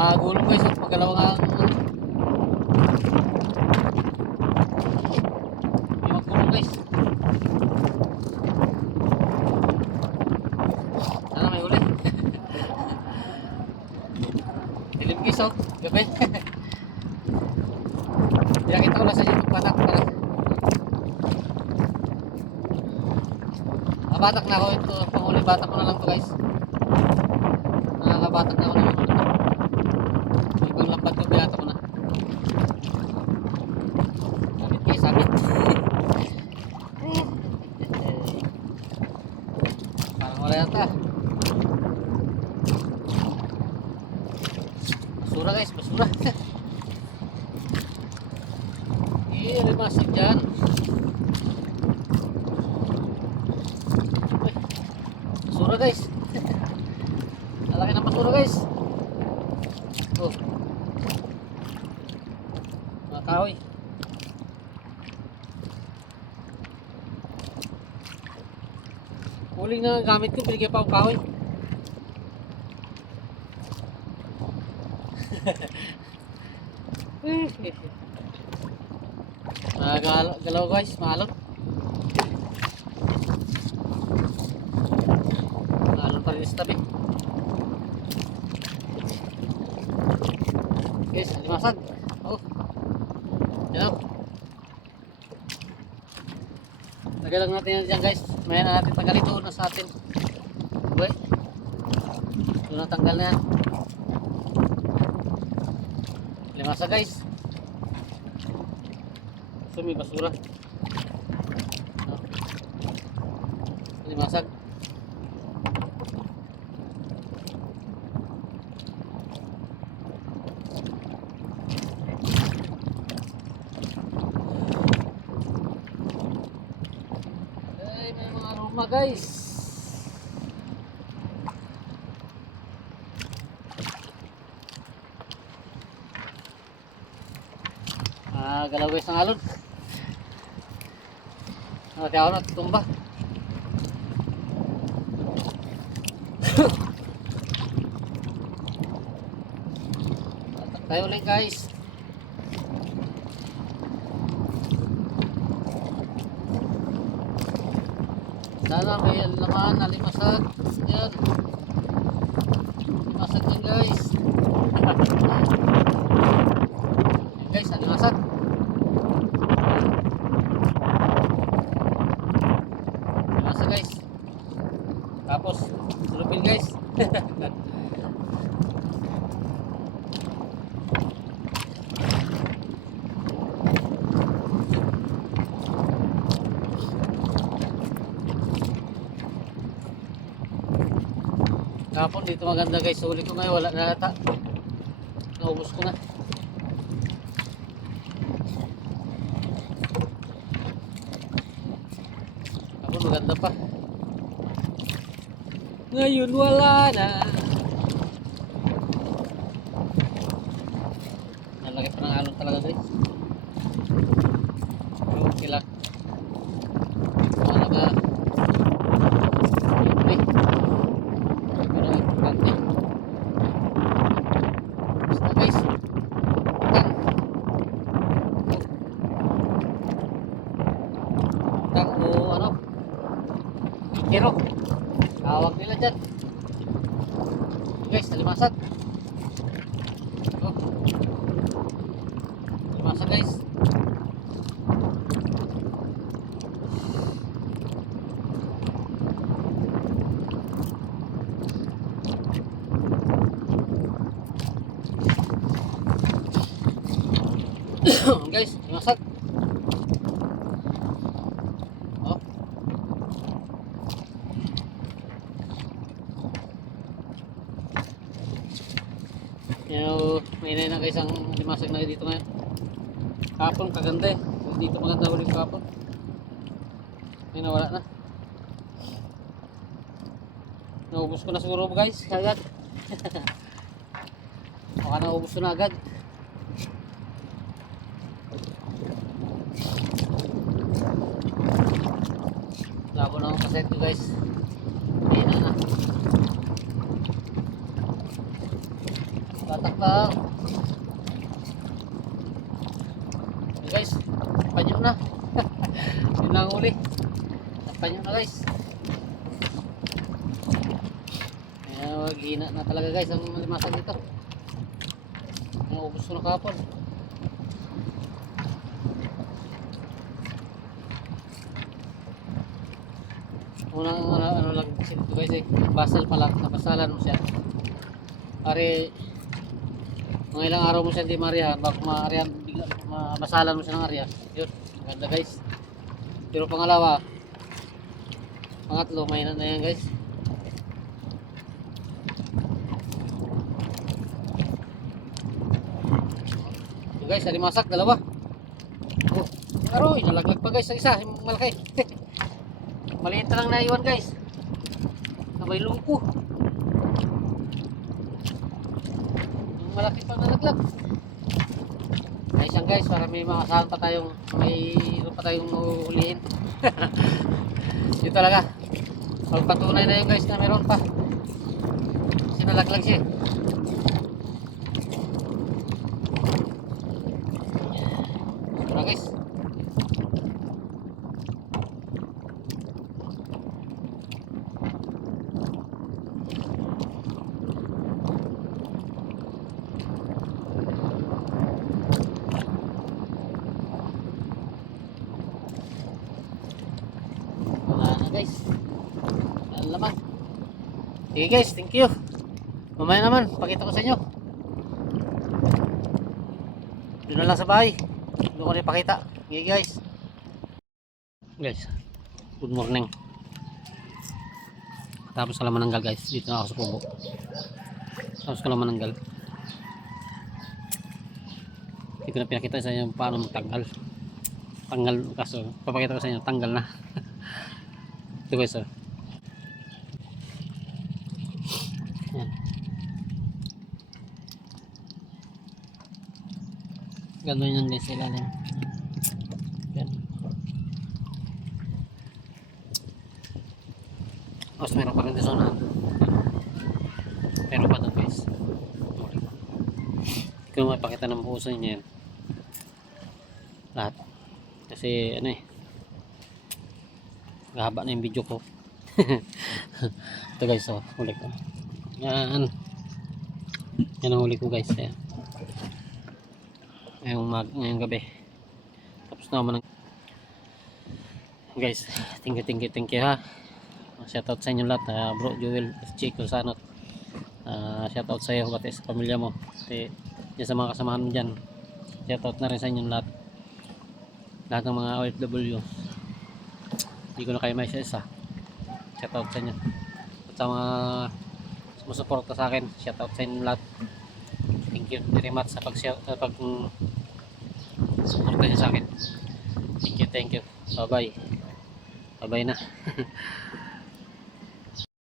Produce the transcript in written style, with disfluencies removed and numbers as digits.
Magulong guys at magalaw nga ang hindi magulong guys. Sana may uli. Dilim guys oh, gabi. Pinakita ko lang sa YouTube batak pala. Nakabatak na ako ito, panghuli batak ko na lang to guys. Nakakabatak na ako ng ibang lambat ko, pinata ko na. Sabit kayo, sabit. Parang wala yata. Basura guys, basura. Limasag dyan. Uy, basura guys. Lalaki ng basura guys. Oh, mga kahoy. Huling na gamit ko, binigyan pa akong kahoy. Galaw guys, maalon. Maalon pa rin sa tabi. Guys, alimasag. Oh, yan. Nagalang natin yan dyan guys. Maya na natin tanggalin doon na sa atin. Uy, doon na tanggal na yan. Alimasag guys. So may basura. Alimasag. Ay, may mga aroma guys. Galaw guys ng alon. Nanti ako natutumba. Tatak tayo ulit guys. Sana may laman, alimasag. Yan. Alimasag yan guys. Guys, alimasag. Alimasag guys. Tapos, sulupin guys. Kapon dito maganda guys, huli ko ngayon, wala na ata. Naubos ko na. Kapon maganda pa. Ngayon wala na. Nalaki pa ng alon talaga guys. Okay lang. Malaga. Kiro, tawag nila dyan guys, alimasag. Oh, alimasag guys. Guys, alimasag. Yung may na guys ang limasag na dito ngayon. Kapon kaganda eh. Dito maganda ulit kapon. May nawala na. Naubos ko na siguro guys agad. Baka naubos ko na agad. Labo na akong kaset ko guys. Hindi na. Tatak lang. Okay, guys, panyo na. Yun lang uli. Panyo na guys. Kaya gina na talaga guys ang limasan dito. Naubos ko na kahapon. Unang ano lang kasi dito guys eh. Basal pa lang. Nabasalan mo siya. Pare mga ilang araw mo siya hindi marihan bago maarihan bigla mabasalan mo siya ng area. Yun. Maganda guys. Pero pangalawa pangatlo mahina na yan guys. So guys, alimasak dalawa. Oh, aroy, nalaglag pa guys sa isa, yung malaki. Maliit na lang naiwan guys. Sabay lungko. Yung malaki pang nalaglag. Guys yan guys, para may makasahan pa tayong uhulihin. Yun talaga. Pagpatunay na yun guys na meron pa. Kasi nalaglag siya. Tara guys. Wala na guys. Wala naman. Okay guys, thank you. Mamaya naman, pakita ko sa inyo. Doon na lang sa bahay. Doon ko rin pakita. Okay guys. Guys, good morning. Tapos ka lang mananggal guys. Dito na ako sa kubo. Tapos ka lang mananggal. Hindi ko na pinakita sa inyo paano magtanggal. Tanggal kaso, papakita ko sa inyo, tanggal na. Ito guys oh. Yan. Gano'n yan guys sa ilalim. Yan. Tapos meron pa rin sa zona. Meron pa doon guys. Hindi ko na mapakita ng buo sa inyo yan. Lahat. Kasi ano eh. Haba na yung video ko. Ito guys oh. Huli ko. Yan. Yan ang huli ko guys. Yan. Ngayong gabi. Tapos na naman guys, thank you ha. Shoutout sa inyo lahat, bro Joel FG Culsanot. Shoutout sa iyo pati sa pamilya mo. Kasi yan sa mga kasamahan mo dyan. Shoutout na rin sa inyo lahat. Lahat ng mga OFW. Hindi ko na kayo may isa. Shoutout sa inyo. At sa mga sumusuporta sa akin, shoutout sa inyo lahat. Thank you very much sa suporta niyo sa akin. Thank you. Bye bye. Bye bye na.